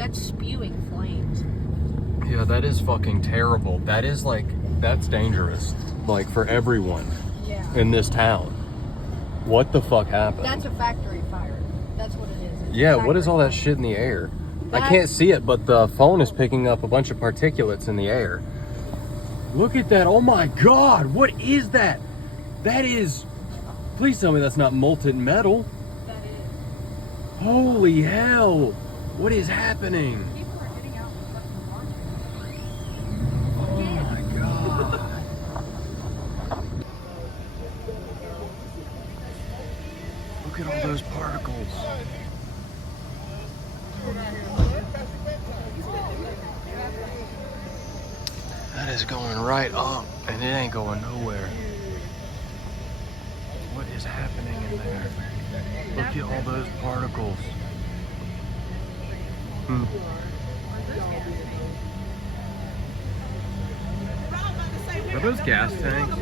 That's spewing flames. Yeah, that is fucking terrible. That is like, that's dangerous. Like for everyone in this town. What the fuck happened? That's a factory fire. That's what it is. It's yeah, what is all that shit in the air? I can't see it, but the phone is picking up a bunch of particulates in the air. Look at that. Oh my God. What is that? That is... Please tell me that's not molten metal. That is. Holy hell. What is happening? People are getting out and fucking marching. Oh my God. Look at all those particles. That is going right up, and it ain't going nowhere. What is happening in there? Look at all those particles. Are those gas tanks?